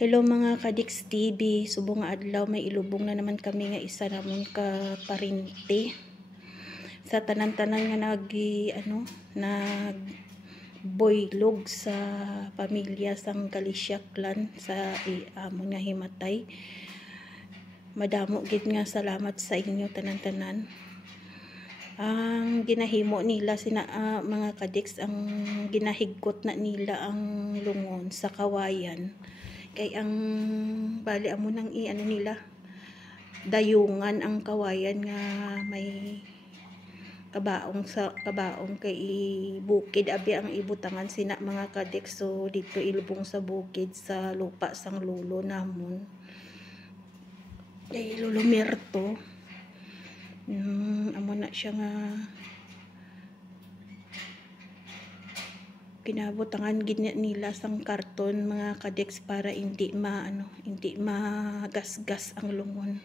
Hello mga Kadiks TV, subong nga adlaw may ilubong na naman kami nga isa namon ka parinti. Sa tanan-tanan nga nag boylog sa pamilya sang Galicia clan sa amon nga himatay. Madamo gid nga salamat sa inyo tanan-tanan. Ang ginahimo nila sina mga Kadiks, ang ginahigkot na nila ang lungon sa kawayan. Kay ang bali amo nang nila dayungan ang kawayan nga may kabaong sa kabaong kay bukid abi ang ibutangan sina mga Kadiks. So dito ilubong sa bukid sa lupa sang lulo namon kay Lolo Merto. Amo na siya nga pinabutangan gid nila sang karton mga Kadiks para hindi magasgas ang lungon.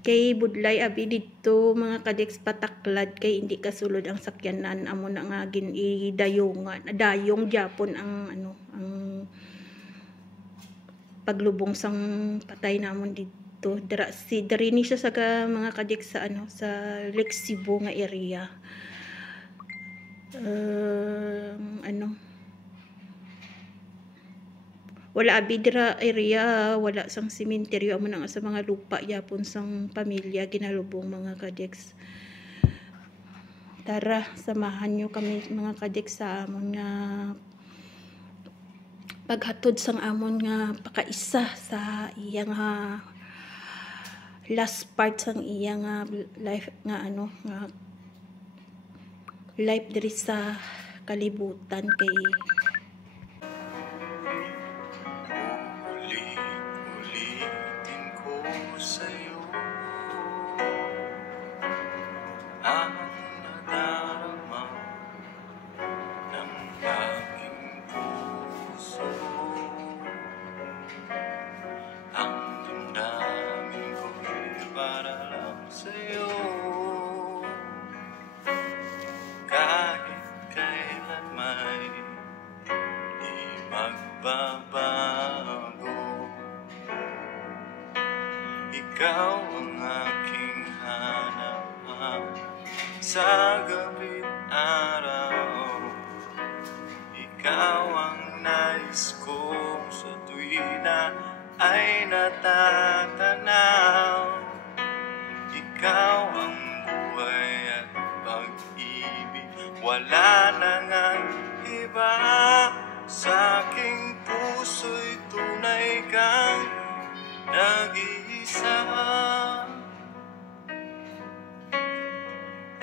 Kay budlay abi dito mga Kadiks pataklad kay hindi kasulod ang sakyanan, amo na nga ginidayungan dayong japon ang ang paglubong sang patay namon dito. Dari ni siya sa mga Kadiks sa sa Lake Cebu nga area. Wala abi dira area, wala sang sementeryo, amo na nga sa mga lupa yapon sang pamilya ginalubong mga Kadiks. Tara, samahan nyo kami mga Kadiks sa amon nga paghatod sang amon nga pakaisa sa iyang last part sang iyang life nga nga life diri sa kalibutan. Kay ulitin ko sa'yo ang nadarama ng aking puso, ang damdamin ko'y para lang sa'yo. Kahit kailan may di magbabago, ikaw ang aking hanap sa gabi't araw. Ikaw ang nais ko sa tuwi na ay natatanaw. Ikaw ang buhay at pag-ibig, wala na ngang iba. Sa aking puso'y tunay kang nag-iisa.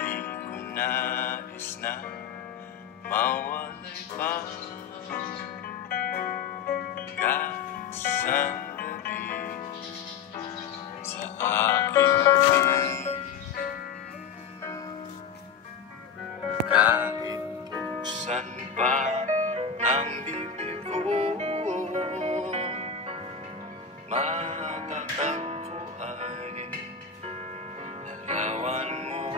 Di ko nais na mawalay pa kahit sandali sa aking piling. Kahit buksan pa ang bibig ko, matatagpo ay larawan mo.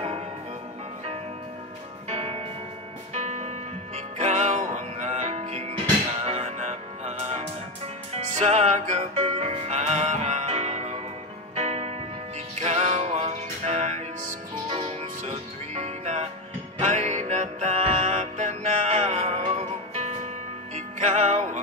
Ikaw ang aking hanap-hanap sa gabi't araw. Ikaw ang nais kong sa tuwina ay natatanaw. Ikaw